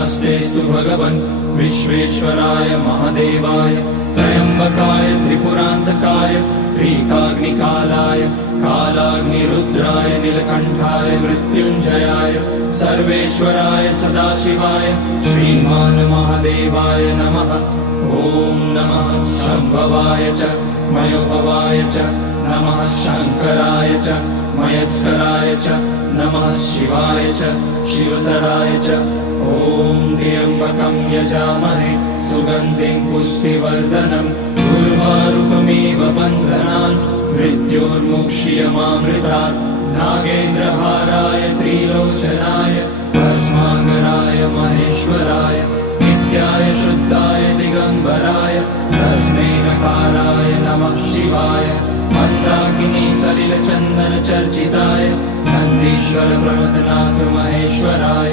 नमस्तेस्तु भगवन् विश्वेश्वराय महादेवाय त्र्यम्बकाय त्रिपुरान्तकाय त्रिकाग्निकालाय कालाग्निरुद्राय नीलकण्ठाय मृत्युञ्जयाय सर्वेश्वराय सदाशिवाय श्रीमान् महादेवाय नमः। ॐ नमः शम्भवाय च मयोभवाय च नमः शङ्कराय च मयस्कराय च नमः शिवाय च शिवतराय च। ॐ त्र्यम्बकं यजामहे सुगन्धिं पुष्टिवर्धनम् उर्वारुकमिव बन्धनान् मृत्योर्मुक्ष्यमामृतात्। नागेन्द्रहाराय त्रिलोचनाय भस्माङ्गराय महेश्वराय नित्याय शुद्धाय दिगम्बराय तस्मै नकाराय नमः शिवाय। मन्दाकिनी सलिलचन्दन चर्चिताय नन्दीश्वर प्रमथनाथ महेश्वराय